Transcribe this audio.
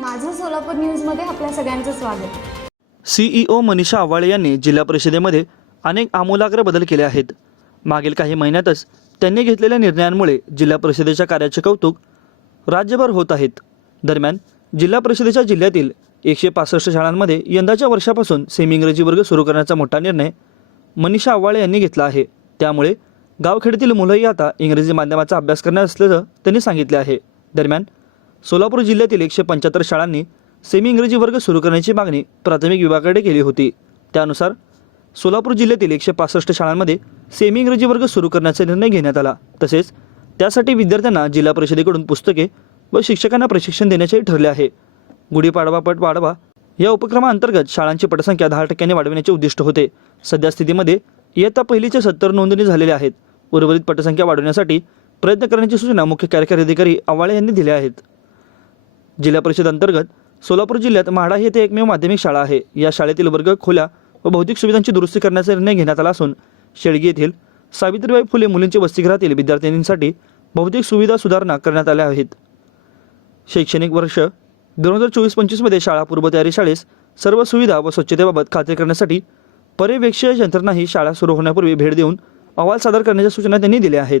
सोलापूर न्यूजमध्ये आपल्या सगळ्यांचं स्वागत. सीईओ मनीषा आव्हाळे यांनी जिल्हा परिषदेमध्ये अनेक आमूलाग्र बदल केले आहेत. मागील काही महिन्यातच त्यांनी घेतलेल्या निर्णयांमुळे जिल्हा परिषदेच्या कार्याचे कौतुक राज्यभर होत आहेत. दरम्यान जिल्हा परिषदेच्या जिल्ह्यातील एकशे पासष्ट शाळांमध्ये यंदाच्या वर्षापासून सेमी इंग्रजी वर्ग सुरू करण्याचा मोठा निर्णय मनीषा आव्हाळे यांनी घेतला आहे. त्यामुळे गावखेड्यातील मुलंही आता इंग्रजी माध्यमाचा अभ्यास करणार असल्याचं त्यांनी सांगितले आहे. दरम्यान सोलापूर जिल्ह्यातील एकशे पंच्याहत्तर शाळांनी सेमी इंग्रजी वर्ग सुरू करण्याची मागणी प्राथमिक विभागाकडे केली होती. त्यानुसार सोलापूर जिल्ह्यातील एकशे पासष्ट शाळांमध्ये सेमी इंग्रजी वर्ग सुरू करण्याचा निर्णय घेण्यात आला. तसेच त्यासाठी विद्यार्थ्यांना जिल्हा परिषदेकडून पुस्तके व शिक्षकांना प्रशिक्षण देण्याचेही ठरले आहे. गुढीपाडवा पट वाढवा या उपक्रमाअंतर्गत शाळांची पटसंख्या दहा टक्क्यांनी वाढविण्याचे उद्दिष्ट होते. सध्या स्थितीमध्ये इयत्ता पहिलीच्या सत्तर नोंदणी झालेल्या आहेत. उर्वरित पटसंख्या वाढवण्यासाठी प्रयत्न करण्याची सूचना मुख्य कार्यकारी अधिकारी आवाळे यांनी दिल्या आहेत. जिल्हा परिषद अंतर्गत सोलापूर जिल्ह्यात म्हाडा येथे एकमेव माध्यमिक शाळा आहे. या शाळेतील वर्ग खोल्या व भौतिक सुविधांची दुरुस्ती करण्याचा निर्णय घेण्यात आला असून शेळगी येथील सावित्रीबाई फुले मुलींचे वसतिगृहातील विद्यार्थिनींसाठी भौतिक सुविधा सुधारणा करण्यात आल्या आहेत. शैक्षणिक वर्ष दोन हजार चोवीस पंचवीसमध्ये शाळा पूर्वतयारी शाळेस सर्व सुविधा व स्वच्छतेबाबत खात्री करण्यासाठी पर्यवेक्षीय यंत्रणा ही शाळा सुरू होण्यापूर्वी भेट देऊन अहवाल सादर करण्याच्या सूचना त्यांनी दिल्या आहेत.